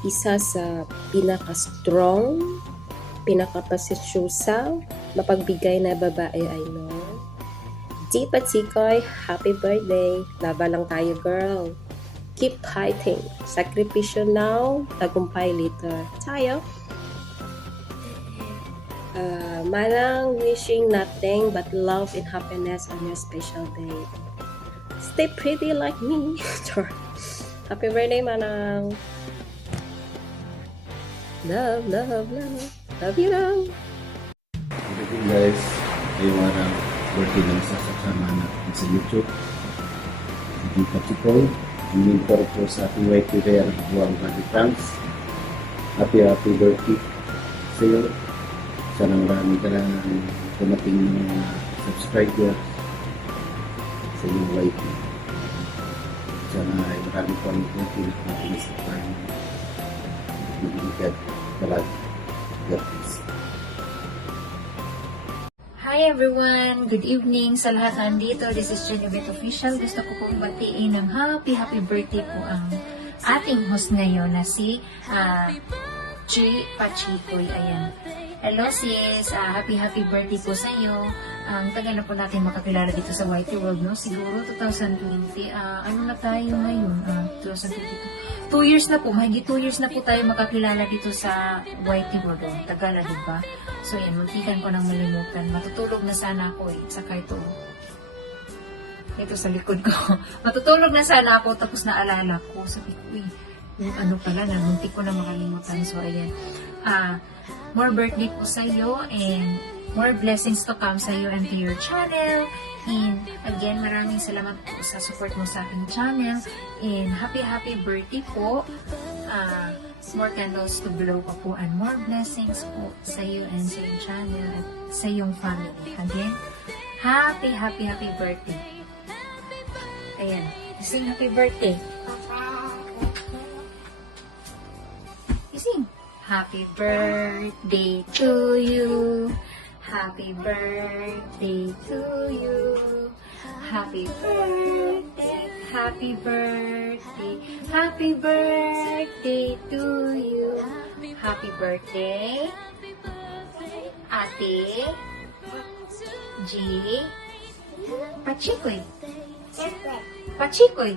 isa sa pinaka-strong, pinaka-pasisyosa, mapagbigay na babae ay no. Ghie Patchicoy, happy birthday! Laban lang tayo, girl. Keep fighting. Sakripisyo now, tagumpay later. Tayo. Manang wishing nothing but love and happiness on your special day. Stay pretty like me. Happy birthday, Manang. Love, love, love. Love you lang. Good evening guys. Ngayong araw, birthday ng sasakama natin sa YouTube. Si Ghie Patchicoy. Mentor po sa ating white prayer buwang body thanks. Happy birthday sa iyo. Sana marami ka lang dumating ng subscribers sa iyong white. Sana ay marami po ang pinag-makinis na tayo. Mag-ingat palagi. God bless. Hi everyone! Good evening sa lahat nandito. This is Genevieve Official. Gusto ko pong batiin ng happy birthday po ang ating host ngayon na si Ghie Patchicoy. Ayan. Hello sis! Happy birthday po sa iyo. Ang tagal na po natin makakilala dito sa Whitey World, no? Siguro 2020. Ano na tayo ngayon? 2022. 2 years na po. Mahigit 2 years na po tayo makakilala dito sa Whitey World. Tagal na, diba? So yan, muntikan ko nang malimutan. Matutulog na sana ako eh. Saka ito sa likod ko. Matutulog na sana ako tapos naalala ko. Sabi ko, yung ano pala, muntik ko na makalimutan. So ayan. More birthday po sa iyo and more blessings to come sa iyo and to your channel. And again, maraming salamat po sa support mo sa aking channel. And happy birthday po. More candles to blow pa po and more blessings po sa iyo and sa iyong channel at sa iyong family. Again, happy birthday. Ayan, sing happy birthday. Sing. Happy birthday to you. Happy birthday to you. Happy birthday. Happy birthday. Happy birthday to you. Happy birthday. Ate Ghie Patchicoy. Patchicoy.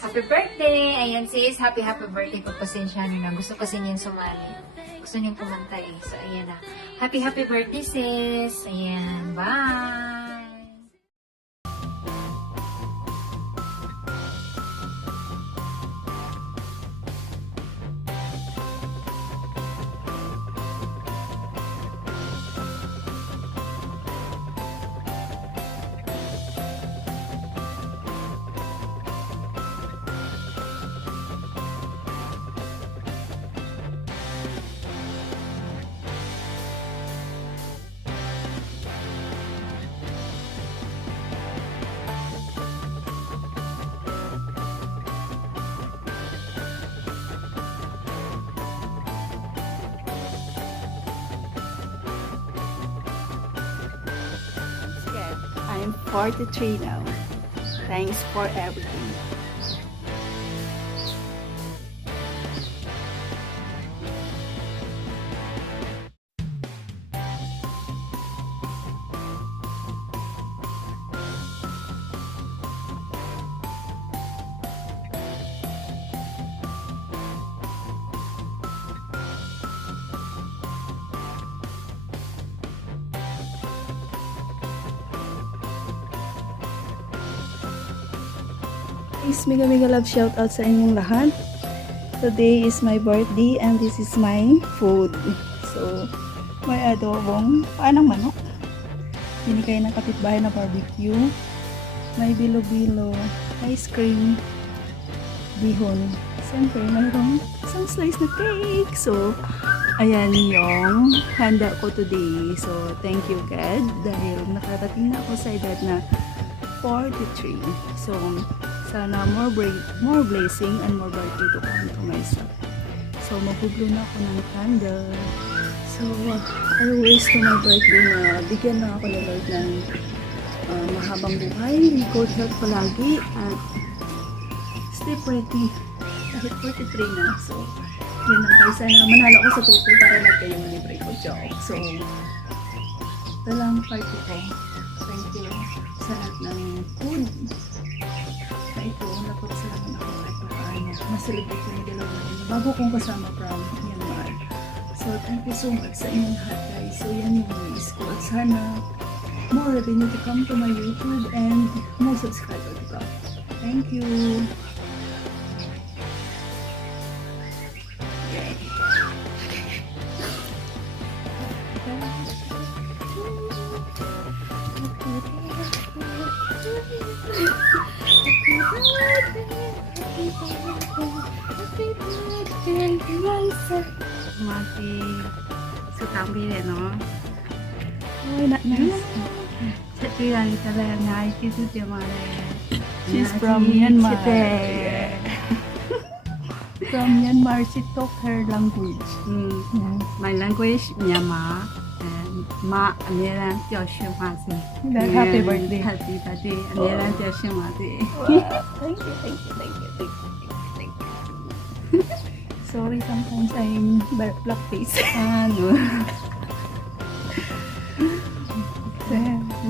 Happy birthday! Ayan sis, happy birthday. Pagpasensya nyo na. Gusto kasi niyan sumali. Gusto niyang kumanta eh. So ayan na. Happy birthday sis! Ayan, bye! I'm 43 now. Thanks for everything. Guys, mega love shout out sa inyong lahat. Today is my birthday and this is my food. So, may adobong paanang manok. Binigay ng kapitbahay na barbecue. May bilo-bilo, ice cream, bihon. Siyempre, mayroong isang slice na cake. So, ayan yung handa ko today. So, thank you God dahil nakarating na ako sa edad na 43. So, sana more blessing and more birthday to come to myself. So, magbublo na ako ng candle. So, I wish to my birthday na bigyan na ako ni Lord ng mahabang buhay, good health palagi, at stay pretty kahit 43 na. So, yun lang guys. Sana manalo ako sa tuto para lang kayo libre ko job. So, ito lang party ko. Thank you sa lahat ng food. Na ito, napagsalaman ako kahit paano. Masalibrate ko ni dalawa na rin. Bago kong kasama from Myanmar. So, thank you so much sa inyong lahat guys. So, yan yung wish ko. At sana, more revenue to come to my YouTube and more subscribers to come. Thank you. Mati sukang bile no. Oh, not nice. Set pila ni tala ngai kisu te mare. She's from Myanmar. Yeah. From Myanmar, she talk her language. My language Myanmar. Ma အမြဲတမ်းပျော်ရွှင်ပါစေ That happy birthday. Happy birthday အမြဲတမ်းပျော်ရွှင်ပါစေ Thank you, thank you, thank you, thank you, thank you. Sorry, sometimes I'm black face. Ano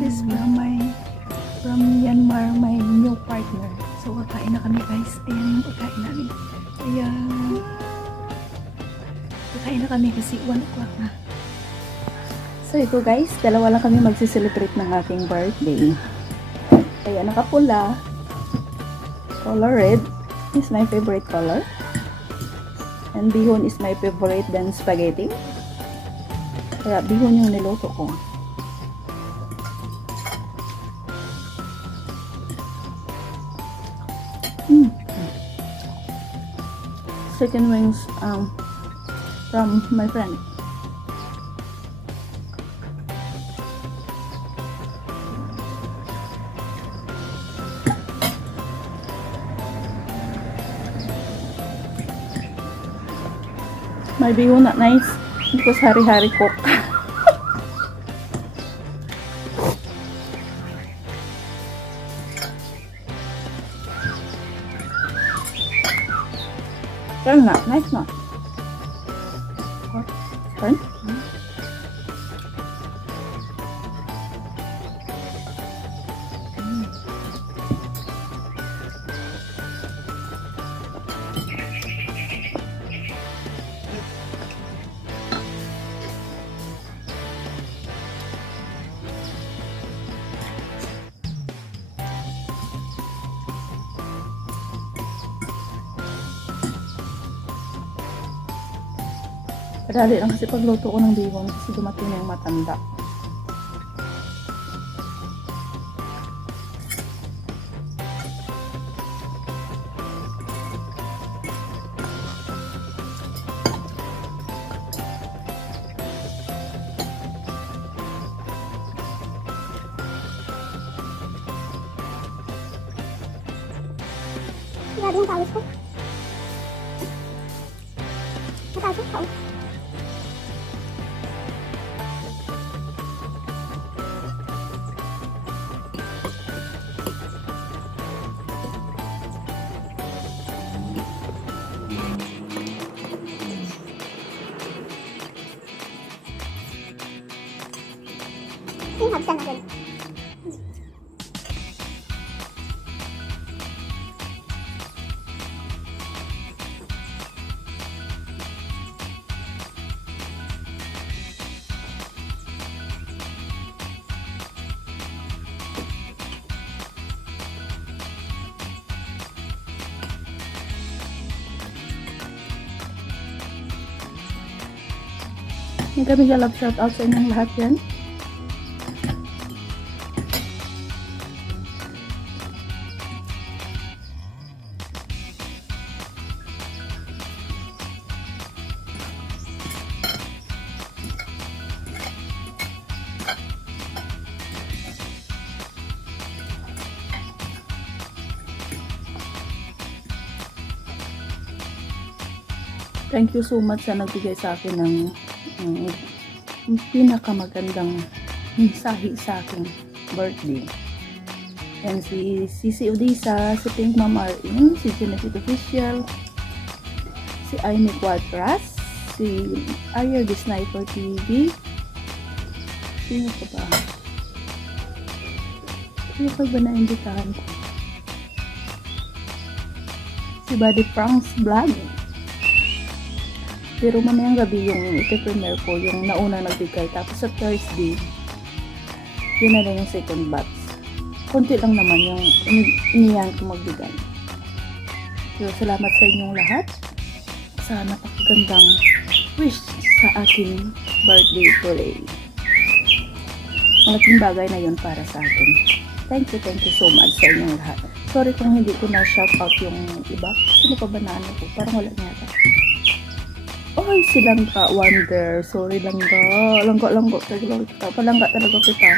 This from Myanmar, my new partner. So, kakain na kami guys. Ayan yung pagkain namin. Ayan. Kakain na kami kasi 1 o'clock na. So, ito guys, dalawa lang kami magsiselebrate ng aking birthday. Kaya nakapula. Color red is my favorite color. And bihon is my favorite than spaghetti. Kaya bihon yung niluto ko. Chicken wings from my friend. My bihon not nice because hari-hari cook. Turn not nice not. Turn. Kadali lang kasi pagluto ko ng bihon kasi dumating na yung matanda. Grabe yung kawis ko. Matawis ko. Yung hagsan natin. Yung kami love shout out sa inyong lahat yan. Thank you so much sa nagbigay sa akin ng pinakamagandang mensahe sa aking birthday. Yan si Sisi Odisa, si Pink Ma'am Arlene, si Genetic Official, si Aimee Cuadras, si Arya the Sniper TV, sino pa ba? Sino pa ba na-imbitahan ko? Si Buddy Frank's Vlog. Pero mamayang gabi yung iti-premiere ko, yung nauna nagbigay. Tapos sa Thursday, yun na lang yung second batch. Konti lang naman yung iniyan ko magbigay. So, salamat sa inyong lahat sa napakagandang wish sa aking birthday today. Malaking bagay na yun para sa akin. Thank you so much sa inyong lahat. Sorry kung hindi ko na shout out yung iba. Sino pa ba na ano ko? Parang wala niya. Ay, si Langka Wonder. Sorry, Langka. Langka kita. Palangka talaga kita.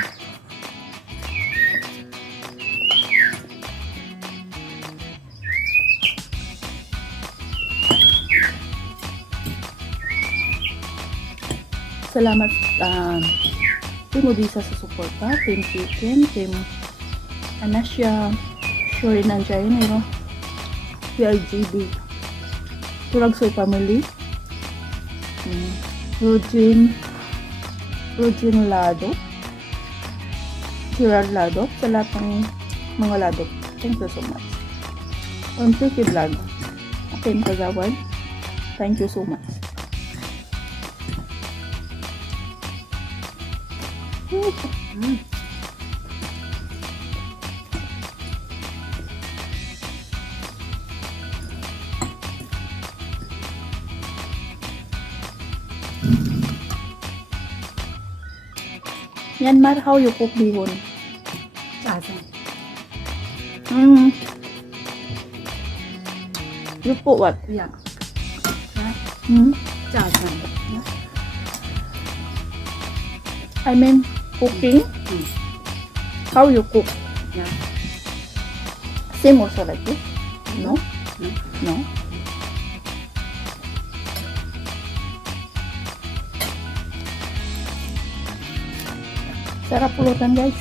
Salamat Team Odisa sa suporta, Team Chicken, Team Anasya, Shuri Nanjayanero, PIGB, Turagsoy Family, Rogin Lado, Gerard Lado, sa lahat ng mga Lado. Thank you so much. On Tiki Vlog, Team Kagawad, thank you so much. Myanmar, how you cook bihon? 炸酱， You put what? 不要，来 炸酱， I mean, cooking? How you cook? Yeah. Same also like this? No? No? Sarap pulutan, guys.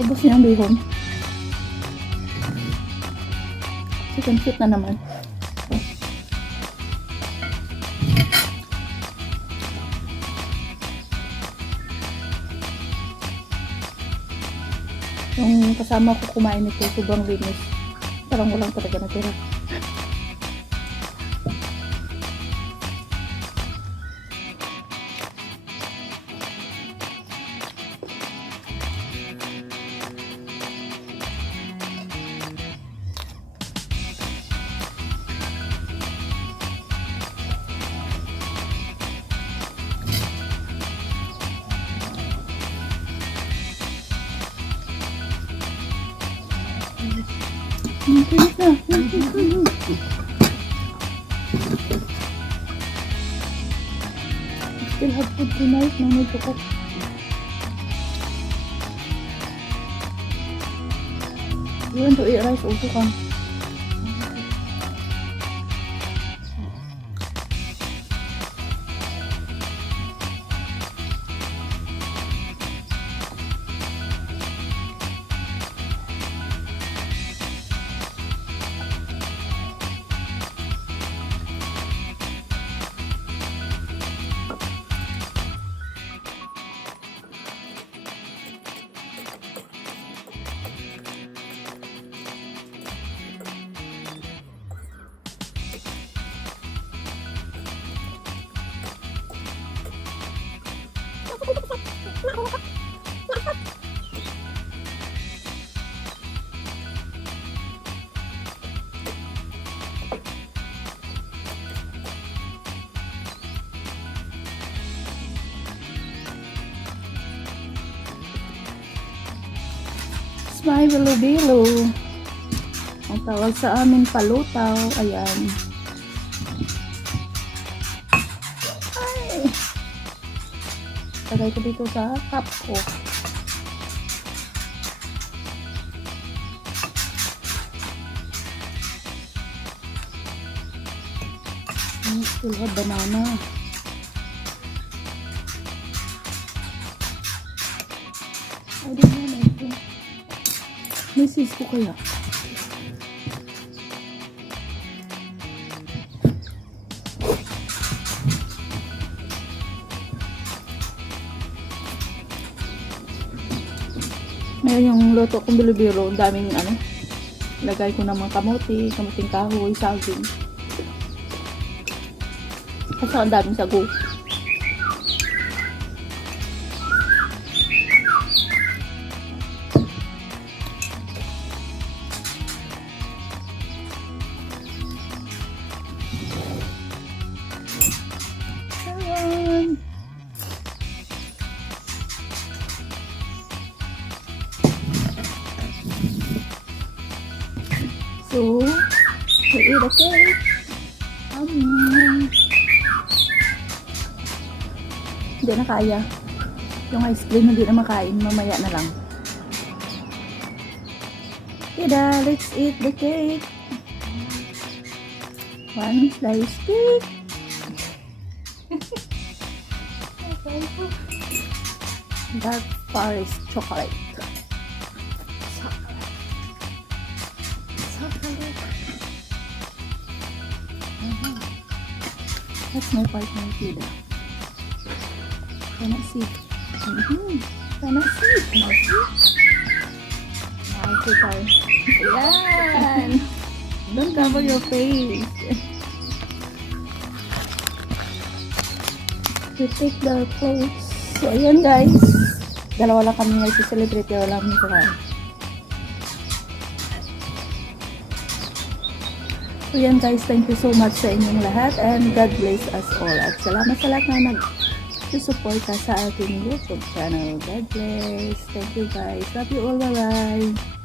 Ubus niya ang bihon. Chicken feet na naman. Yung kasama ko kumain nito, sobrang linis. Parang walang talaga natira. Still have food tonight, no need to cook. You want to eat rice also, Kang? Smile bilo-bilo. Ang tawag sa amin palutaw. Ayan. Ay. Tagay ko dito sa cup ko. Still have banana. I don't know. May sis ko kaya. Ngayon yung luto kong bilo-biro, ang daming ano, lagay ko ng mga kamuting kahoy, saging. Kasi ang daming sago. Ayan. So, we eat a cake. Hindi na kaya. Yung ice cream hindi na makain. Mamaya na lang. Kida, let's eat the cake. One slice cake. Dark forest chocolate. That's my partner, Kida. Cannot see. Cannot see. Okay, sorry. Ayan. Don't cover your face. You take the clothes. So, ayan guys. Dalawa lang kami nag-celebrate. Wala kami kakain. So yan guys, thank you so much sa inyong lahat and God bless us all. At salamat sa lahat na nag-suporta sa ating YouTube channel. God bless. Thank you guys. Love you all. Bye-bye.